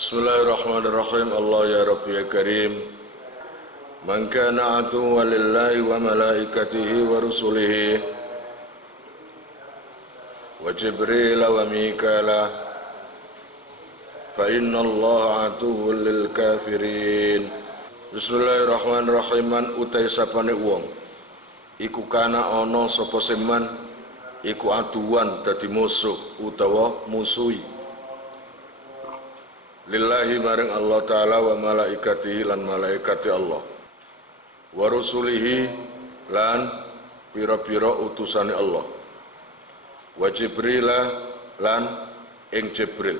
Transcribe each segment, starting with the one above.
Bismillahirrahmanirrahim. Allah ya Rabbi ya Karim. Man kana aduwwan lillahi wa malaikatihi wa rusulihi wa Jibril wa Mikala fa inna Allah aduwwun lil kafirin. Bismillahirrahmanirrahim. Man utai sapane wong iku kana ana sapa seman iku aduwan dadi musuh utawa musuhi lillahi maring Allah Ta'ala wa malaikatihi lan malaikati Allah wa rusulihi lan pira-pira utusane Allah wa Jibrila lan ing Jibril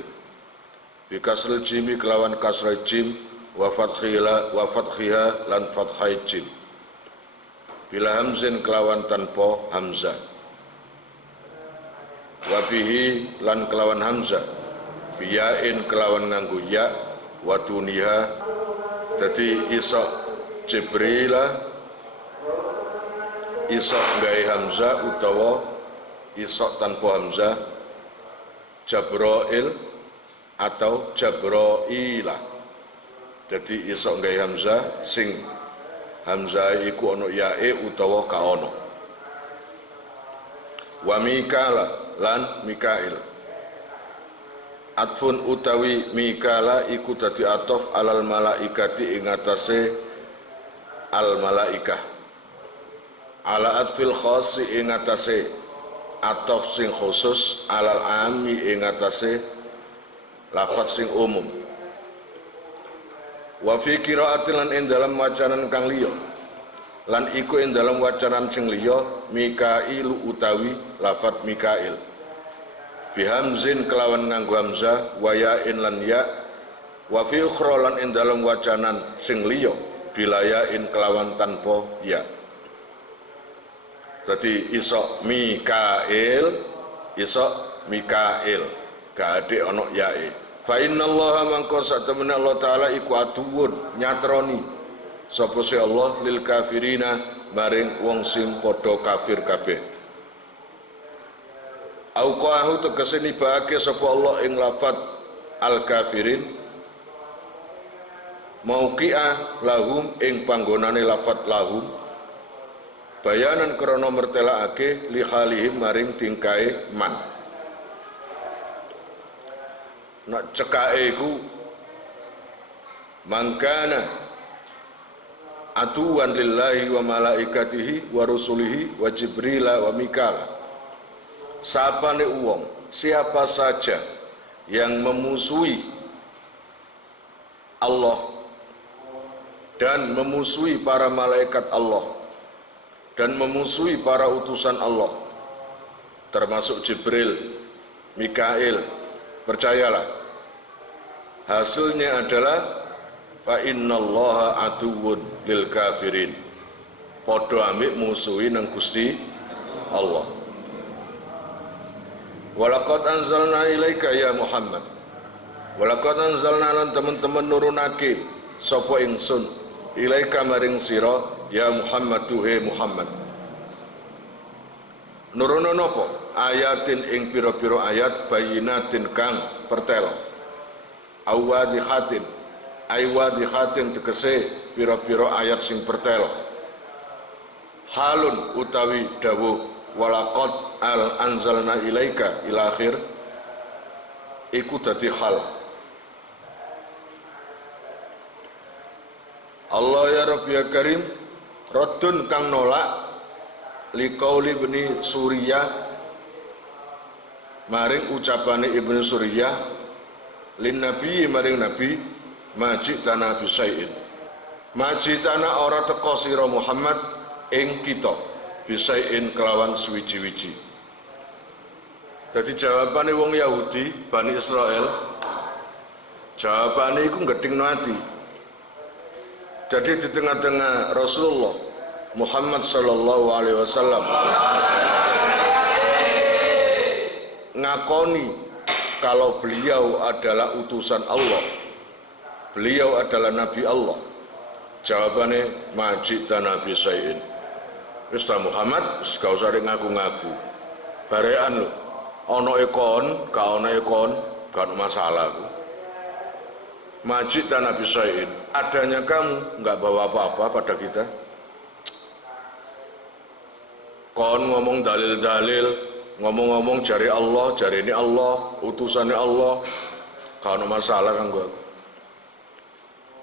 bikasril jimi kelawan kasrai jim wa fathiha lan fathai jim bila hamzin kelawan tanpa hamzah wa bihi lan kelawan hamzah biyain kelawan nganggo ya wa duniha dadi isok Jibrila isok gawe hamzah utawa isok tanpa hamzah Jabrail atau Jabraila dadi isok gawe hamzah sing hamzah iku ana yae utawa ka ana wa Mikala lan Mikail atfun utawi Mikala iku dadi atof alal malaikati ing atase al malaikah ala atfil khasi ing atase atof sing khusus alal ami ing atase lafaz sing umum wa fi qiraatin lan ing dalam wacanan kang liya lan iku ing dalam wacanan sing liya Mikailu utawi lafaz Mikail bihamzin kelawan nganggo hamzah wa yain lan ya wa fi ukhra lan ing dalam wacanan sing liya bilayain kelawan tanpa ya dadi iso Mikail iso Mikail gak ade ana yae fa innallaha mangko satemene Allah taala iku aduwun nyatroni sapa se Allah lil kafirina maring wong sing padha kafir kabeh auqahu tegese nibake sapa Allah ing lafat al-kafirin mauqi'ah lahum ing panggonane lafat lahum bayanan krana mertelakake li halihim maring tingkae man nak cekake iku mangkana atuwan lillahi wa malaikatihi wa rusulihi wa Jibrila wa Mikala. Sapane uwong siapa saja yang memusuhi Allah dan memusuhi para malaikat Allah dan memusuhi para utusan Allah termasuk Jibril, Mikail, percayalah hasilnya adalah fa innallaha aduwwun lil kafirin padha ambek musuhi nang Gusti Allah. Walaqad anzalna ilaika ya Muhammad. Walaqad anzalna lan teman-teman nurunake sapa ingsun ilaika maring sira ya Muhammad tuhe Muhammad. Nurono napa? Ayatin ing pira-pira ayat bayinatin kang pertelo. Awadhihatin aywadhihatin tegese pira-pira ayat sing pertelo. Halun utawi dawuh walaqad al anzalna ilaika ila akhir iku dadi hal Allah ya Rabbi ya Karim raddun kang nolak liqauli ibni Suriyah maring ucapane ibnu Suriyah lin nabi maring nabi majitana bisaiin majitana ora teka sira Muhammad ing kita bisain kelawan suwiji-wiji. Jadi jawabannya wong Yahudi Bani Israel jawabannya itu ngedingno ati. Jadi di tengah-tengah Rasulullah Muhammad sallallahu alaihi wasallam ngakoni kalau beliau adalah utusan Allah, beliau adalah Nabi Allah. Jawabannya majitana bisain. Ustaz Muhammad gak usah ngaku-ngaku barean lho ana ekon gak ana ekon gak masalah. majid dan Nabi Syai'in, adanya kamu nggak bawa apa-apa pada kita. Kon ngomong dalil-dalil, ngomong-ngomong jari Allah, jari ini Allah, utusannya Allah, kalau masalah kan gua.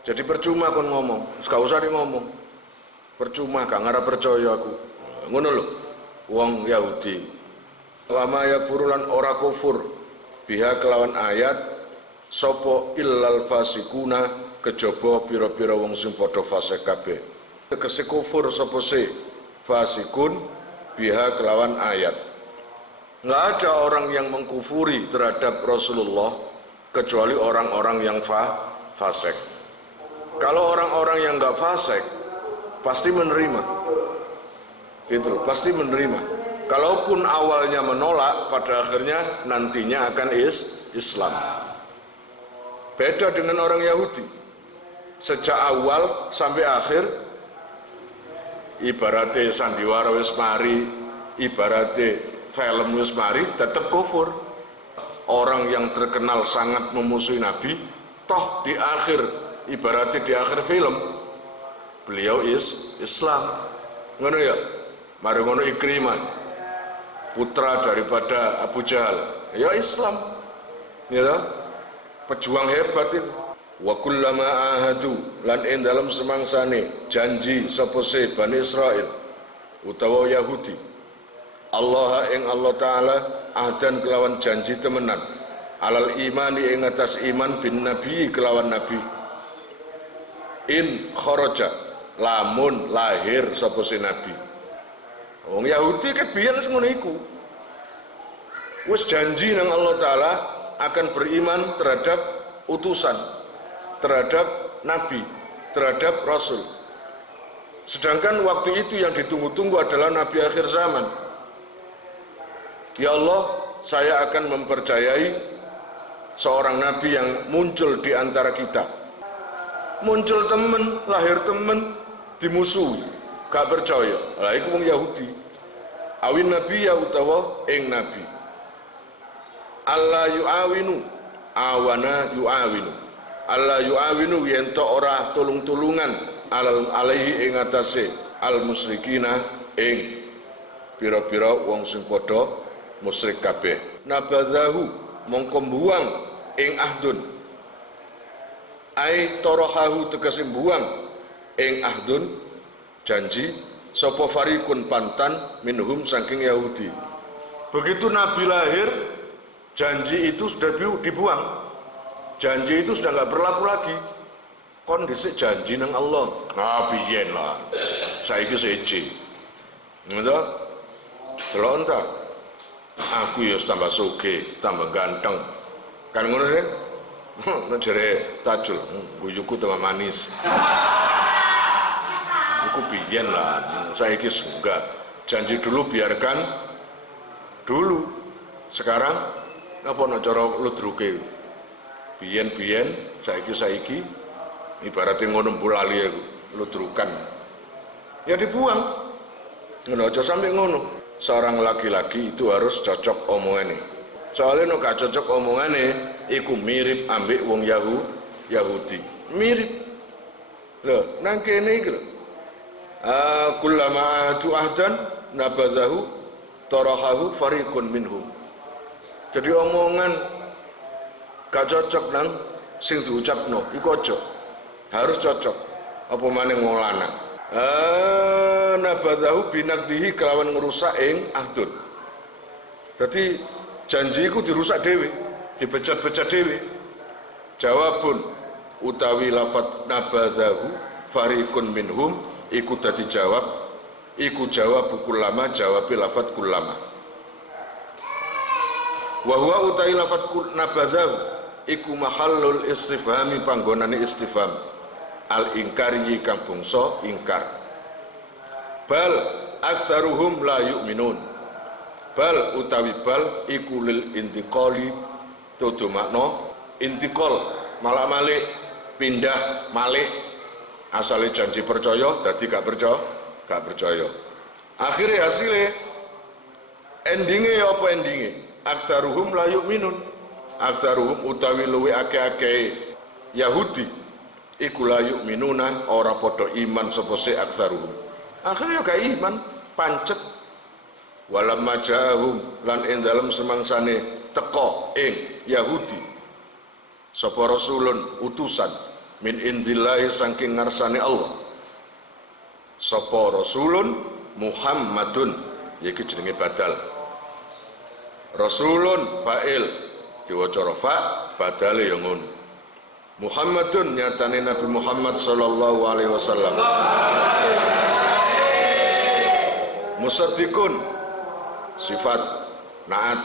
Jadi percuma kon ngomong, gak usah di ngomong. Percuma, gak ngarep percaya aku. Ngono lho, wong Yahudi. Wa ma yakfurulan ora kufur biha kelawan ayat sapa illal fasikuna kejaba pira-pira wong sing padha fasik kabeh. Tegese kufur sapa se fasikun biha kelawan ayat. Nggak ada orang yang mengkufuri terhadap Rasulullah kecuali orang-orang yang fasik. Kalau orang-orang yang nggak fasik pasti menerima, gitu loh, pasti menerima. Kalaupun awalnya menolak, pada akhirnya nantinya akan Islam. Beda dengan orang Yahudi. Sejak awal sampai akhir, ibaratnya sandiwara wis mari, ibaratnya film wis mari, tetap kufur. Orang yang terkenal sangat memusuhi Nabi, toh di akhir, ibaratnya di akhir film, beliau Islam. Ngono ya, mari ngono Ikrimah, putra daripada Abu Jahal, ya Islam, ya, pejuang hebat itu. Wa kullama ahadu lan ing dalam semangsane janji sapa se Bani Israil utawa Yahudi Allah ing Allah Ta'ala ahdan kelawan janji temenan alal imani ing atas iman bin nabi kelawan nabi in kharaja lamun lahir sapa se nabi. Wong Yahudi kebiyen ngono iku wis janji nang Allah Ta'ala akan beriman terhadap utusan, terhadap nabi, terhadap rasul. Sedangkan waktu itu yang ditunggu-tunggu adalah nabi akhir zaman. Ya Allah, saya akan mempercayai seorang nabi yang muncul di antara kita. Muncul temen, lahir temen, dimusuhi, gak percaya. Lah iku wong Yahudi. Awin nabi ya utawa ing nabi. Allah yu'awinu awana yu'awinu. Allah yu'awinu yento ora tulung-tulungan alaihi ing atase al musyrikina ing pira-pira wong sing padha musyrik kabeh. Nabadzahu mongko mbuang ing ahdun ai tarahahu tegese mbuang ing ahdun janji sapa farikun pantan minhum saking Yahudi. Begitu Nabi lahir, janji itu sudah dibuang. Janji itu sudah nggak berlaku lagi. Kondisi janji nang Allah. Nah, biyen lah. Saiki seje. Ngono. Delok entar. Aku ya tambah sugih, tambah ganteng. Kan ngono sih? Nek jere Tajul, guyuku tambah manis. Iku biyen lah. Saiki enggak. Janji dulu biarkan dulu. Sekarang apa nek cara ludruke? Biyen saiki ibaratnya ngono bulali ludrukan. Ya dibuang. Ngono aja sampe ngono. Seorang laki-laki itu harus cocok omongane. Soalnya nek gak cocok omongane iku mirip ambek wong Yahudi. Mirip. Lho, nang kene iki lho. Kullama atu ahdan nabadzahu tarahahu fariqun minhum. Jadi omongan gak cocok nang sing diucapno iku aja. Harus cocok. Apa maneh wong lanang. Nabadzahu binakdihi kelawan ngerusak ing ahdun. Jadi janji iku dirusak dhewe, dipecat-pecat dhewe. Jawabun utawi lafat nabadzahu fariqun minhum iku dadi jawab, iku jawab kullama jawabi lafat kullama. Wa huwa utawi lafat nabadzahu iku mahallul istifhami panggonane istifham al ingkari kang bangsa ingkar. Bal aktsaruhum la yu'minun. Bal utawi bal iku lil intiqali tudu makna intiqal malah malik pindah malik asale janji percaya dadi gak percaya. Akhirnya hasilnya endingnya apa endingnya? Aktsaruhum la yu'minun. Aktsaruhum utawi luwe akeh-akeh Yahudi iku la yu'minuna ora padha iman sapa se aktsaruhum. Akhirnya gak iman, pancet. Walamma ja'ahum lan ing dalem semangsane teka ing Yahudi sapa rasulun utusan min indillahi saking ngarsane Allah. Sapa rasulun Muhammadun iki jenenge badal. Rasulun fa'il diwaca rafa, badale ya ngono. Muhammadun nyatane Nabi Muhammad sallallahu alaihi wasallam. Musaddiqun sifat naat,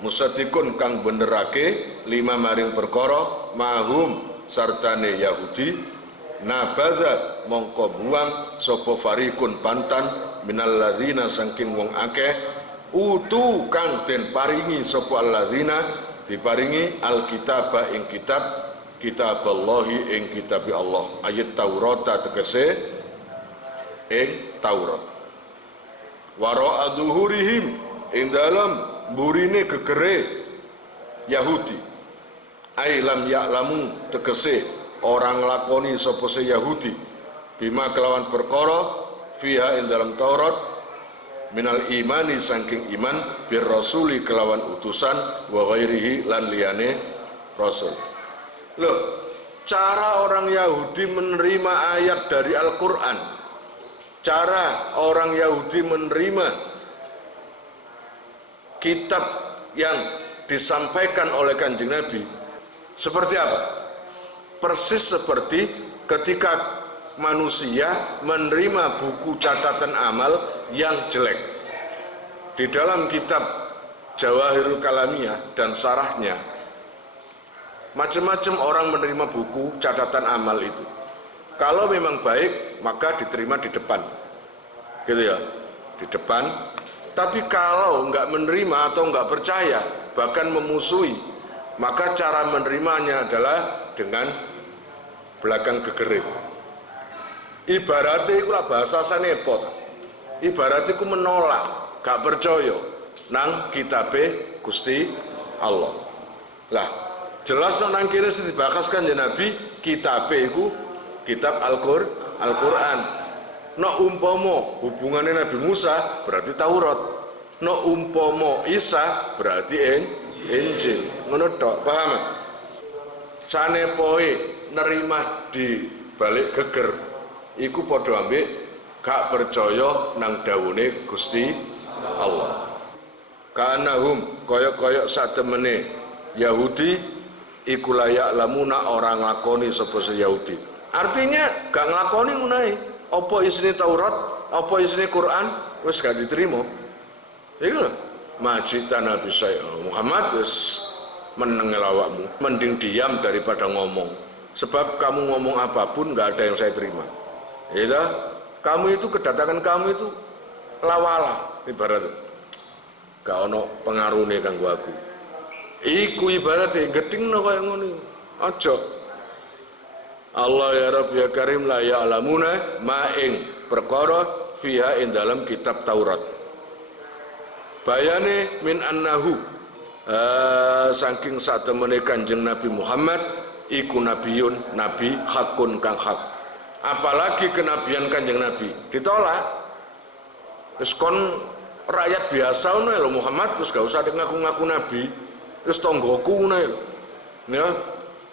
musaddiqun kang benerake lima maring perkara mahum sartane Yahudi nabaza mongko buang sapa farikun pantan minalladzina saking wong akeh utu kang den paringi sapa alladzina diparingi alkitaba ing kitab Allahi ing kitab Allah. Ayat Taurat tegese ing Taurat. Wara'a dhuhurihim ing dalam burine gegere Yahudi. Ai lam ya'lamu tegese orang lakoni sapa se Yahudi bima kelawan perkara fiha ing dalam Taurat minal imani saking iman bir rasuli kelawan utusan wa ghairihi lan liyane rasul. Loh, cara orang Yahudi menerima ayat dari Al-Quran, cara orang Yahudi menerima kitab yang disampaikan oleh Kanjeng Nabi seperti apa? Persis seperti ketika manusia menerima buku catatan amal yang jelek. Di dalam kitab Jawahirul Kalamiyah dan sarahnya, macam-macam orang menerima buku catatan amal itu. Kalau memang baik, maka diterima di depan, gitu ya, di depan. Tapi kalau nggak menerima atau nggak percaya, bahkan memusuhi, maka cara menerimanya adalah dengan belakang gegere. Ibaratnya itu lah bahasa sanepot. Ibaratnya itu menolak, gak percaya nang kitabe Gusti Allah. Lah, jelas nang kiri dibahaskan ya Nabi kitabe iku kitab Al-Quran. No umpomo hubungannya Nabi Musa berarti Taurat. No umpomo Isa berarti Injil. Ngono tok, paham? Sanepoe nerima di balik geger iku padha ambek gak percaya nang dawuhe Gusti Allah. Kanahum koyok-koyok satemene Yahudi iku layak lamuna orang lakoni sapa Yahudi. Artinya gak nglakoni ngunae. Apa isine Taurat, apa isine Quran wis gak diterima. Iku lho, majita Nabi saya Muhammad wis meneng awakmu, mending diam daripada ngomong. Sebab kamu ngomong apapun gak ada yang saya terima. Ya, kamu itu kedatangan kamu itu lawala ibarat. Gak ono pengaruhne kanggo aku. Iku ibaratnya gedingno kaya ngono. Aja. Allah ya Rabb ya Karim la ya'lamuna ma ing perkara fiha ing dalam kitab Taurat. Bayane min annahu saking satemene Kanjeng Nabi Muhammad iku nabiyun nabi hakun kang hak. Apalagi kenabian Kanjeng Nabi ditolak. Terus kon rakyat biasa ngono lho Muhammad terus gak usah ngaku-ngaku nabi. Terus tonggoku ngono ya.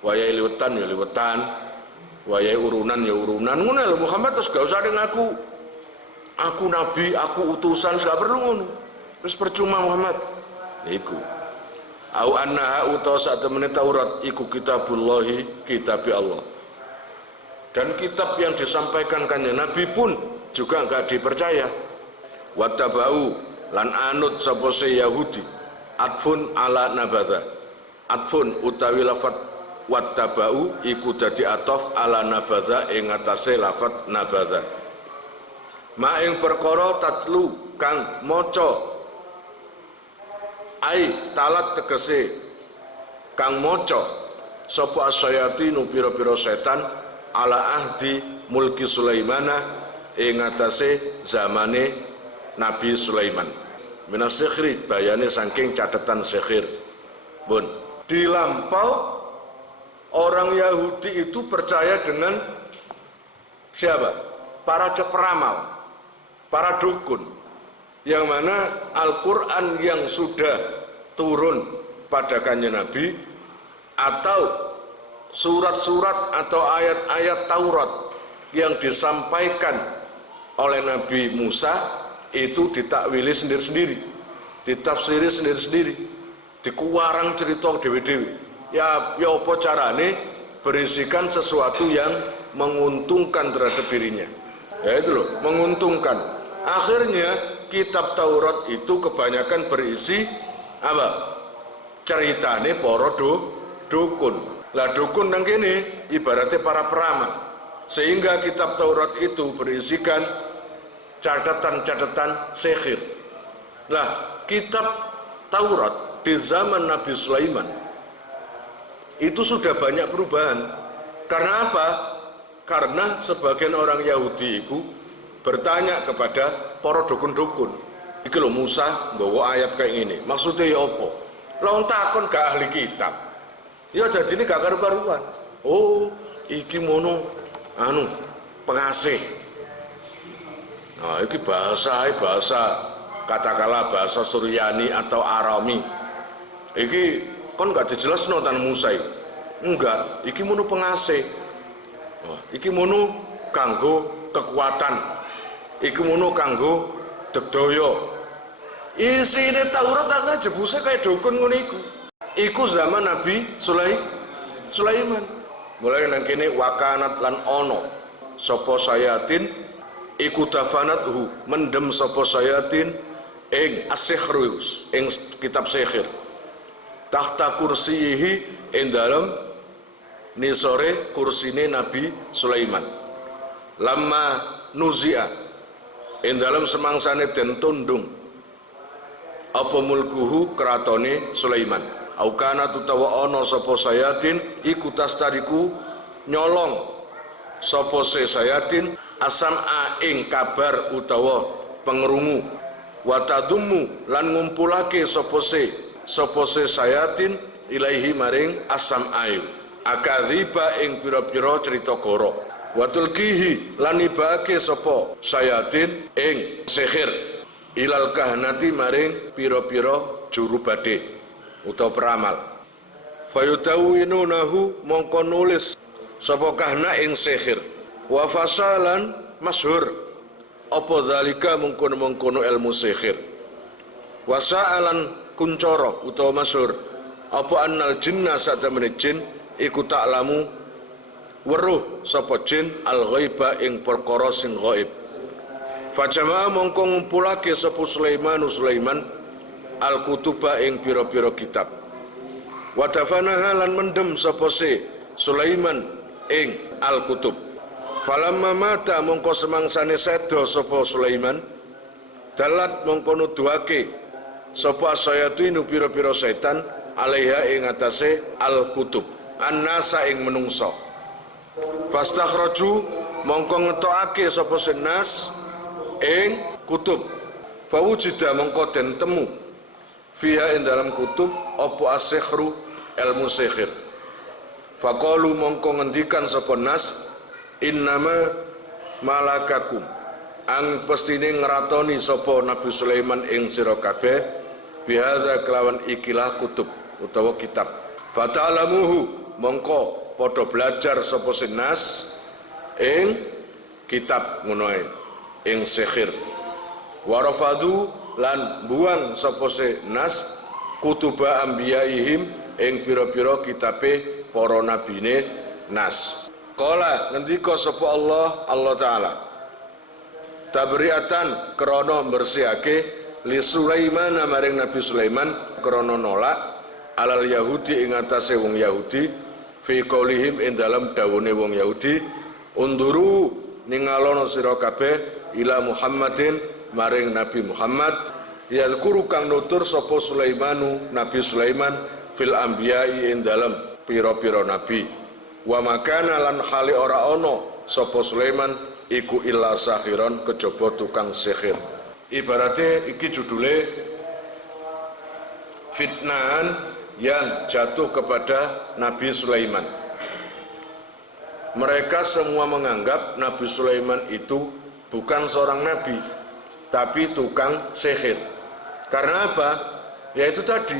Wayahe liwetan ya liwetan. Wayahe urunan ya urunan ngono lho Muhammad terus gak usah ngaku aku nabi, aku utusan, gak perlu ngono. Terus percuma Muhammad. Iku. Au annaha utawa satemene Taurat iku kitabullahi kitabi Allah. Dan kitab yang disampaikan Kanjeng Nabi pun juga enggak dipercaya. Wattabau lan anut sapa Yahudi atfun ala nabadha. Atfun utawi lafat wattabau iku dadi atof ala nabadha ing atase lafat nabadha. Ma ing perkara tatlu kang maca ai talat tegese kang maca sapa asyayatinu pira-pira setan ala ahdi mulki Sulaimana ing atase zamane Nabi Sulaiman. Minas sikhri bayane saking catatan sihir. Bun, dilampau Orang Yahudi itu percaya dengan siapa? Para peramal, para dukun, yang mana Al-Quran yang sudah turun pada Kanjeng Nabi atau surat-surat atau ayat-ayat Taurat yang disampaikan oleh Nabi Musa itu ditakwili sendiri-sendiri, ditafsiri sendiri-sendiri, dikuarang cerita dewe-dewe. Ya apa carane berisikan sesuatu yang menguntungkan terhadap dirinya. Ya itu loh, menguntungkan. Akhirnya kitab Taurat itu kebanyakan berisi apa? Ceritane para dukun. Lah dukun nang kene ibaratnya para peramal. Sehingga kitab Taurat itu berisikan catatan-catatan sihir. Lah kitab Taurat di zaman Nabi Sulaiman itu sudah banyak perubahan. Karena apa? Karena sebagian orang Yahudi itu bertanya kepada para dukun-dukun. Iki lho Musa nggawa ayat kayak ini. Maksudnya ya apa? Lah takon gak ahli kitab. Ya jadi ini gak karu-karuan. Oh, iki mono pengasih. Nah, iki bahasa katakanlah bahasa Suryani atau Arami. Iki kon gak dijelasno tan Musa iki. Enggak, iki mono pengasih. Iki mono kanggo kekuatan. Iki mono kanggo degdaya. Isine Taurat akhirnya jebuse kayak dukun ngono iku. Iku zaman Nabi Sulaiman. Mulai nang kene wakanat lan ono sapa sayatin iku dafanathu mendem sapa sayatin ing as-sikhrus ing kitab sihir. Tahta kursihi ing dalem nisore kursine Nabi Sulaiman. Lama nuzia ing dalem semangsane den tundung apa mulkuhu keratone Sulaiman. Aukana tutawa ana sapa sayatin iku tastariku nyolong sapa se sayatin asama ing kabar utawa pengrungu watadummu lan ngumpulake sapa se sayatin ilaihi maring asam ayu akadziba ing pira-pira cerita goro watulkihi lan ibake sapa sayatin ing sihir ilal kahnati maring pira-pira juru bade utawa peramal. Fayutawinunahu mongko nulis sapa kahna ing sihir wa fasalan masyhur apa zalika mengkono-mengkono ilmu sihir wa sa'alan kuncoro utawa masyhur apa annal jinna satamene jin iku taklamu weruh sapa jin al ghaiba ing perkara sing ghaib. Fajama mongko ngumpulake sapa Sulaiman al kutuba ing pira-pira kitab. Wa dafanaha lan mendem sapa Sulaiman ing al kutub. Falamma mata mongko semangsane seda sapa Sulaiman dalat mongko nuduhake sapa sayatinu pira-pira setan alaiha ing atase al kutub annasa ing menungso. Fastakhraju mongko ngetokake sapa senas ing kutub. Fawujida mongko den temu fiha ing dalam kutub apa as-sihru ilmu sihir. Faqalu mongko ngendikan sapa nas innama malakakum ang pestine ngeratoni sapa Nabi Sulaiman ing sira kabeh bihaza kelawan ikilah kutub utawa kitab. Fata'lamuhu mongko padha belajar sapa nas ing kitab ngono ae ing sihir. Warafadu lan buang sapa nas kutuba ambiyaihim ing pira-pira kitabe para nabine nas. Qala ngendika sapa Allah taala tabriatan krana bersihake li Sulaiman maring Nabi Sulaiman krana nolak alal Yahudi ing atase wong Yahudi fi qaulihim ing dalam dawuhe wong Yahudi unduru ningalono sira kabeh ila Muhammadin maring Nabi Muhammad yadhkuru kang nutur sapa Sulaimanu Nabi Sulaiman fil anbiya'i ing dalam pira-pira nabi wa makana lan hale ora ana sapa Sulaiman iku illa sahiron kejaba tukang sihir. Ibaratnya iki judule fitnahan yang jatuh kepada Nabi Sulaiman. Mereka semua menganggap Nabi Sulaiman itu bukan seorang nabi, tapi tukang sihir. Karena apa? Yaitu tadi,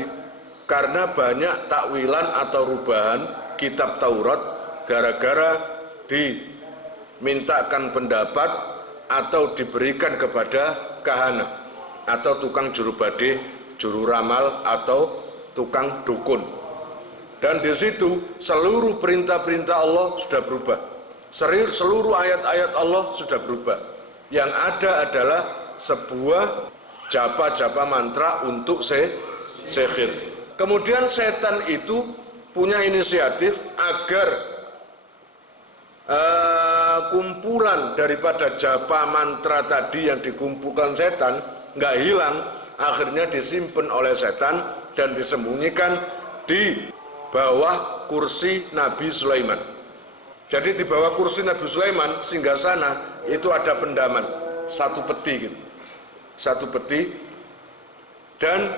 karena banyak takwilan atau rubahan kitab Taurat gara-gara dimintakan pendapat atau diberikan kepada kahana atau tukang juru badih, juru ramal atau tukang dukun. Dan di situ seluruh perintah-perintah Allah sudah berubah. Seluruh ayat-ayat Allah sudah berubah. Yang ada adalah sebuah japa-japa mantra untuk sihir. Kemudian setan itu punya inisiatif agar kumpulan daripada japa mantra tadi yang dikumpulkan setan nggak hilang, akhirnya disimpan oleh setan dan disembunyikan di bawah kursi Nabi Sulaiman. Jadi di bawah kursi Nabi Sulaiman singgasana itu ada pendaman, satu peti gitu. Satu peti, dan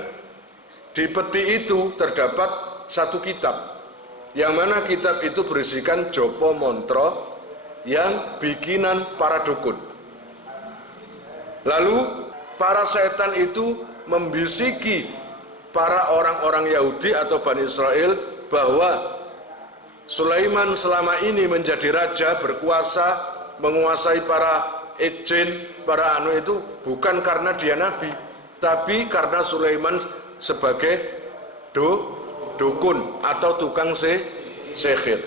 di peti itu terdapat satu kitab, yang mana kitab itu berisikan jopo montro yang bikinan para dukun. Lalu para setan itu membisiki para orang-orang Yahudi atau Bani Israel bahwa Sulaiman selama ini menjadi raja, berkuasa, menguasai para jin, para itu bukan karena dia nabi, tapi karena Sulaiman sebagai dukun atau tukang sihir.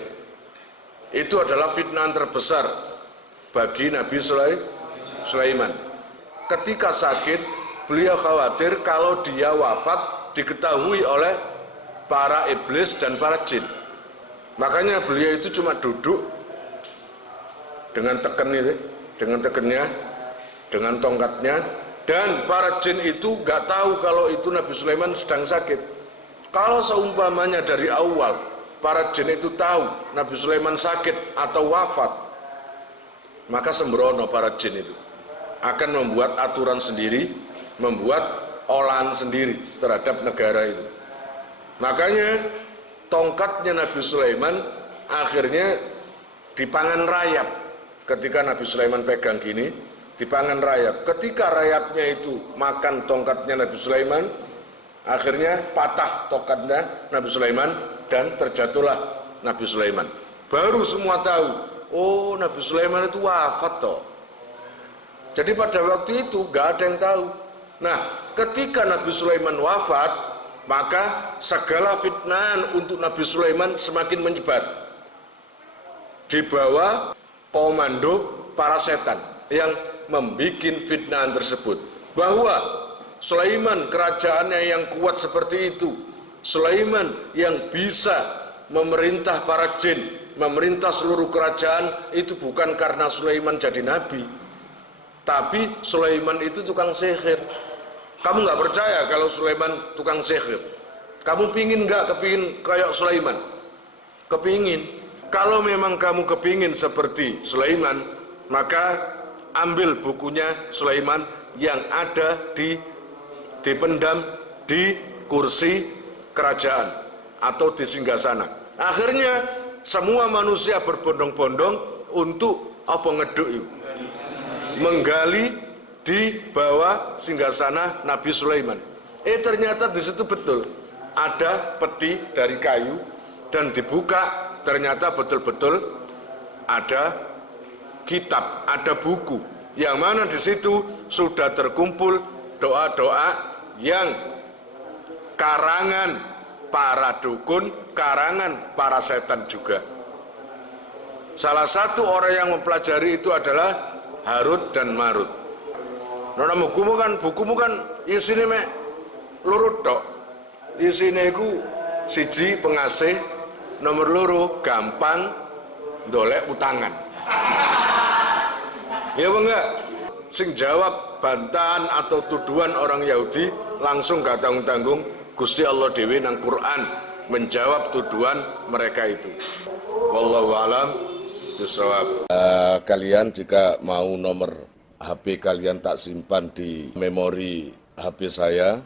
Itu adalah fitnah terbesar bagi Nabi Sulaiman. Ketika sakit, beliau khawatir kalau dia wafat diketahui oleh para iblis dan para jin. Makanya beliau itu cuma duduk dengan tekennya, dengan tongkatnya, dan para jin itu nggak tahu kalau itu Nabi Sulaiman sedang sakit. Kalau seumpamanya dari awal para jin itu tahu Nabi Sulaiman sakit atau wafat, maka sembrono para jin itu akan membuat aturan sendiri, membuat olahan sendiri terhadap negara itu. Makanya tongkatnya Nabi Sulaiman akhirnya dipangan rayap. Ketika Nabi Sulaiman pegang gini, dipangan rayap. Ketika rayapnya itu makan tongkatnya Nabi Sulaiman, akhirnya patah tongkatnya Nabi Sulaiman dan terjatuhlah Nabi Sulaiman. Baru semua tahu, oh Nabi Sulaiman itu wafat toh. Jadi pada waktu itu gak ada yang tahu. Nah, ketika Nabi Sulaiman wafat, maka segala fitnah untuk Nabi Sulaiman semakin menyebar di bawah komando para setan yang membuat fitnah tersebut, bahwa Sulaiman kerajaannya yang kuat seperti itu, Sulaiman yang bisa memerintah para jin, memerintah seluruh kerajaan, itu bukan karena Sulaiman jadi nabi, tapi Sulaiman itu tukang sihir. Kamu nggak percaya kalau Sulaiman tukang sihir? Kamu pingin nggak kepingin kayak Sulaiman? Kepingin. Kalau memang kamu kepingin seperti Sulaiman, maka ambil bukunya Sulaiman yang ada dipendam di kursi kerajaan atau di singgasana. Akhirnya semua manusia berbondong-bondong untuk apa ngeduk, menggali di bawah singgasana Nabi Sulaiman. Ternyata di situ betul ada peti dari kayu, dan dibuka ternyata betul-betul ada kitab, ada buku, yang mana di situ sudah terkumpul doa-doa yang karangan para dukun, karangan para setan juga. Salah satu orang yang mempelajari itu adalah Harut dan Marut. Nah, bukumu kan isine mek loro tok. Isine iku siji pengasih, nomor loro gampang ndolek utangan. Ya apa enggak? Sing jawab bantahan atau tuduhan orang Yahudi langsung gak tanggung-tanggung, Gusti Allah Dewi nang Quran menjawab tuduhan mereka itu. Wallahu alam bisawab. Kalian jika mau nomor HP kalian tak simpan di memori HP saya,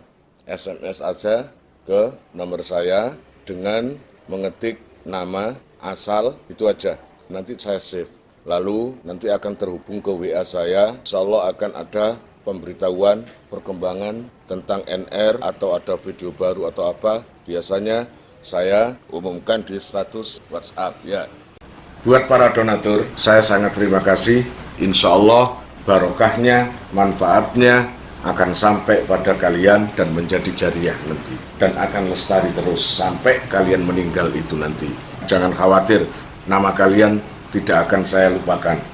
SMS aja ke nomor saya dengan mengetik nama asal, itu aja. nanti saya save. Lalu nanti akan terhubung ke WA saya, insya Allah akan ada pemberitahuan, perkembangan tentang NR atau ada video baru atau apa. Biasanya saya umumkan di status WhatsApp ya. Buat para donatur, saya sangat terima kasih. Insya Allah barokahnya, manfaatnya akan sampai pada kalian dan menjadi jariah nanti. Dan akan lestari terus sampai kalian meninggal itu nanti. Jangan khawatir, nama kalian tidak akan saya lupakan.